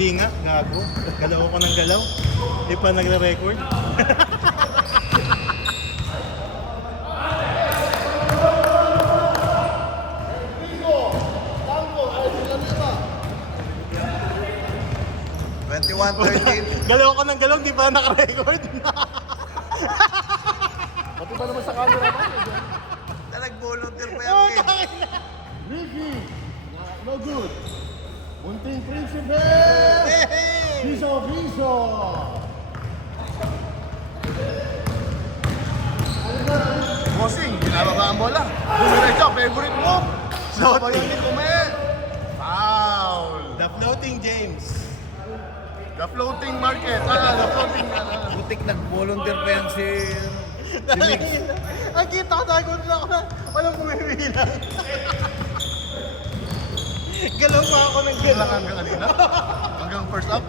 Hindi nga, gago. Galaw ko ng galaw. Di pa nagre-record. Galaw ko ng galaw, di pa naka-record. Pati ba naman sa camera ba? Nag-volunteer pa Oh, yan, kid. Ricky! No good. Munting Prinsipe! Hey! Piso! Bossing, ginababa ang bola. Dumiretso, favorite mo. Sa bayan ni Kume. Foul. The floating James. The floating market. The floating... Butik nag-volunteer pa yan si... Ang kita ko, nagulat ako na walang bumibilang. Galaw pa ako ng galaw. Kailangan ka kanina? Hanggang first up?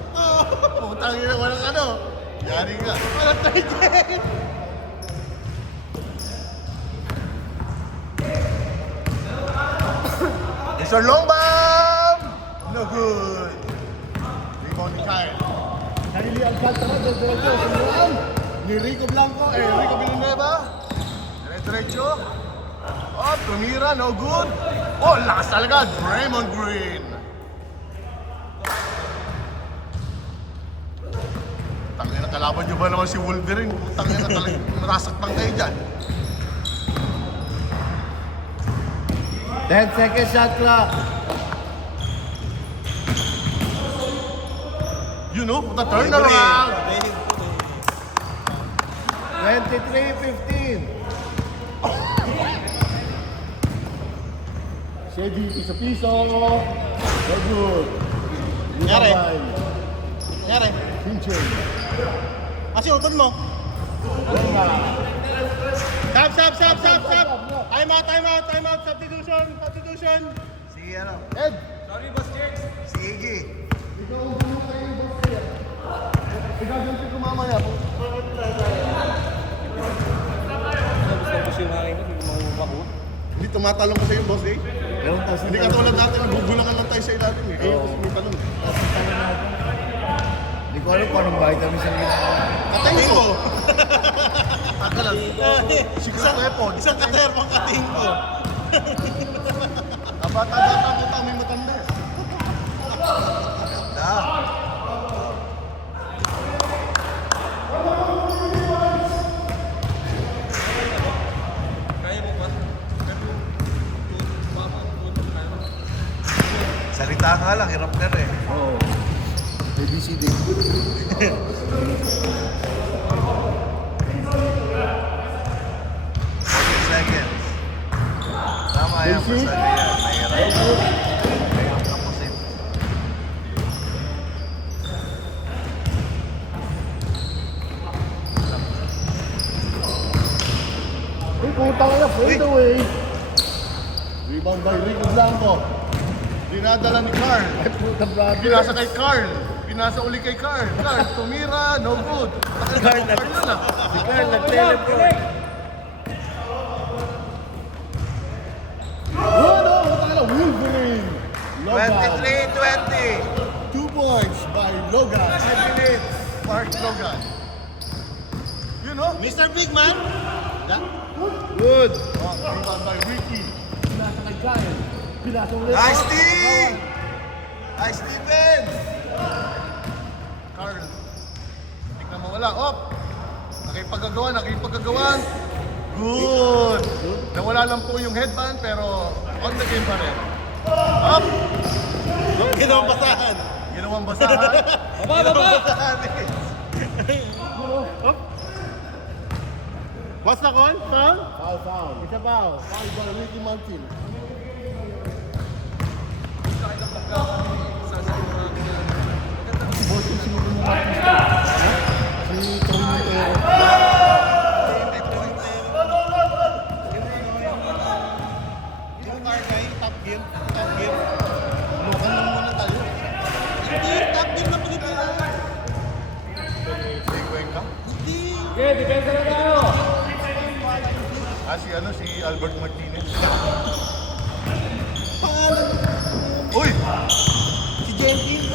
Putang ina, walang ano. Yari nga. Walang target. It's a long bomb! No good. Rebound ni Kyle. Kylie Alcantara, diretso. Simulan ni Rico Blanco, Rico Villanueva. Diretso. Oh, tumira, no good. Oh, lakas talaga. Draymond Green. Tangina, kalaban nyo ba naman si Wolverine? Tangina, talagang nasaktan kayo dyan. 10 seconds shot clock. You know, the turnaround. 23-15. Chevy, piso-piso. No good. Nyari. Bye. Nangyari. Pinchen. Kasi utol mo. Stop. Time out. Substitution. Si ano? Ed. Si Iggy. Ikaw ang gulo kayo, boss. Igaganti ko mamaya. Hindi tumatalong ko sa'yo, boss, eh. Hindi katulad natin, nagugulangan lang tayo sa ilalim, eh. Kayo kasi may talong. Hindi ko alam kung anong vitamins ang ginagawa. Katayin ko! Taka lang. Secret weapon. Isang katerbang kating ko. Kabata-bata ko ta, may matanda. Salita nga lang, hirap na rin. Oo. ABCD. 40 seconds. Tama yan, Basic. basta yan. Mahirap. Tapusin. Uy, putang ina, fade away. Rebound by Rico Blanco. Dinadala ni Carl. Pinasa kay Carl. Pinasa uli kay Carl. Carl, tumira, no good. Carl yun ah. Si Carl nag-teleport. Good, oh, putang ina, Wolverine. Logan. 23-20. 2 points by Logan. 5 minutes. Mark Logan. You know? Mr. Big Man. Good. Oh, rebound by Ricky. Pinasa kay Kyle. Pinasa ulit. Nice, Steve! Nice, Steven! Carl. Tignan mo wala. Op! Nakipagagawan. Good! Nawala lang po yung headband pero on the game pa rin. Up! Ginawang basahan. Ginawang basahan. Basahan. What's the call? Foul? Foul. It's a foul. Foul by Ricky Martin. Bossing si Ricky Martin. Si Tony Montero. Yung Tarkay, top game. Lokan lang muna tayo. Hindi, top game na Pilipinas. Si Cuenca. Hindi. Si Albert Martinez. Pangalan. Uy! Si Jenkins.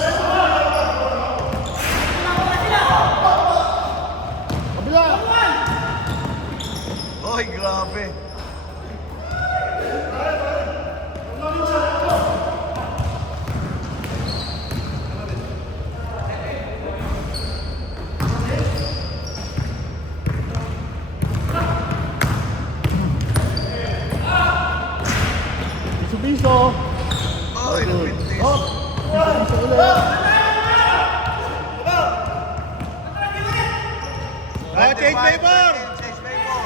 Oy, grabe. Biso-biso. Oy, napintis. Oh, biso-biso ulit. Oh, change favor! Change favor.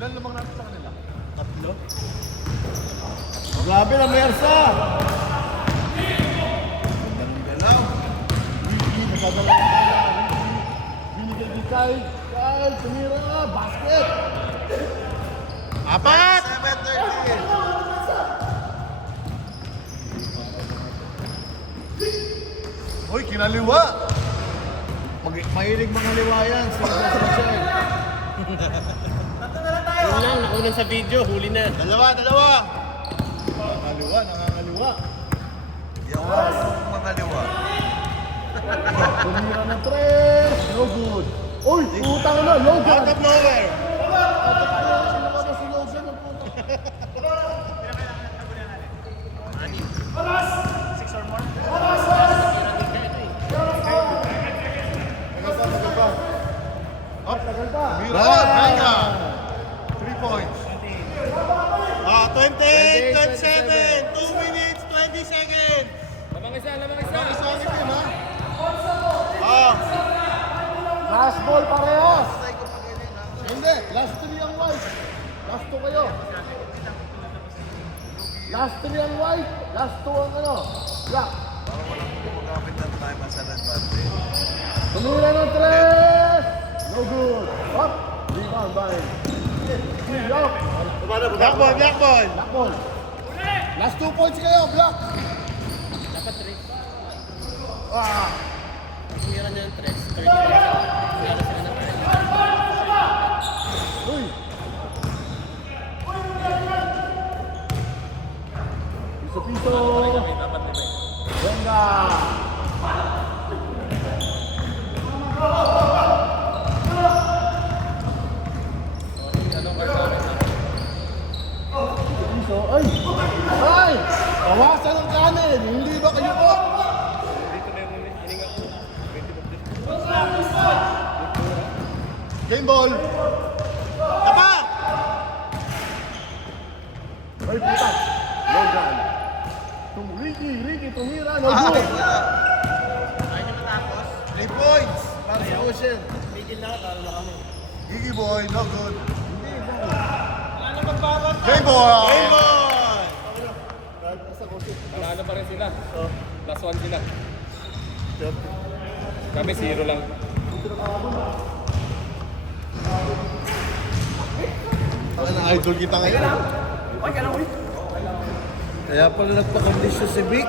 Ilan lamang natin sa kanila? Tatlo. Grabe na Mersa! Gandang galaw. Wiki, nagdadala ng kaya. Binigay di Kyle. Kyle, tumira. Basket! Apat! 7:13. Uy, kinaliwa! Mahilig mga liwa yan. Sino na sila siya eh. Yun lang, nakunan sa video, huli na. Dalawa! Nangangaliwa. Yawas, mga liwa. Tumira na tres. No good. Uy, utang na. Logan. Out of nowhere! Mira, Manga. 3 points. 28, 27, 2 minutes, 20 seconds! Lamang isa, lamang isa. Isang team ha. Oh, Last ball parehas. Hindi, last 3 ang white. Last 2 kayo. Last 3 ang white. Last 2 ang ano. Black. Parang walang gumagamit ng time as an advantage. Tumira ng tres. No good. Up. Rebound by. Up. black ball! Black ball. Last 2 points kayo, black. Dapat 3. Ah. Tumira niya ng 3. 30 minutes. Kaya na sila ng Uy. Piso-piso. Dapat 5. Venga. Piso. Ay! Ay! Kawasan ng kanin! Hindi ba kayo po? Dito na yung hininga ko. 20 Game ball! Tapa! Ay, putas! Logan. Ricky, tumira. No good. 3 points. Para sa Ocean. Bigil na, talo na kami. Gigi boy, no good. Game ball! Game ball! Panalo pa rin sila. Plus 1 sila. Kami 0 lang. Ang idol kita ngayon. Kaya pala nagpa-condition si Vic.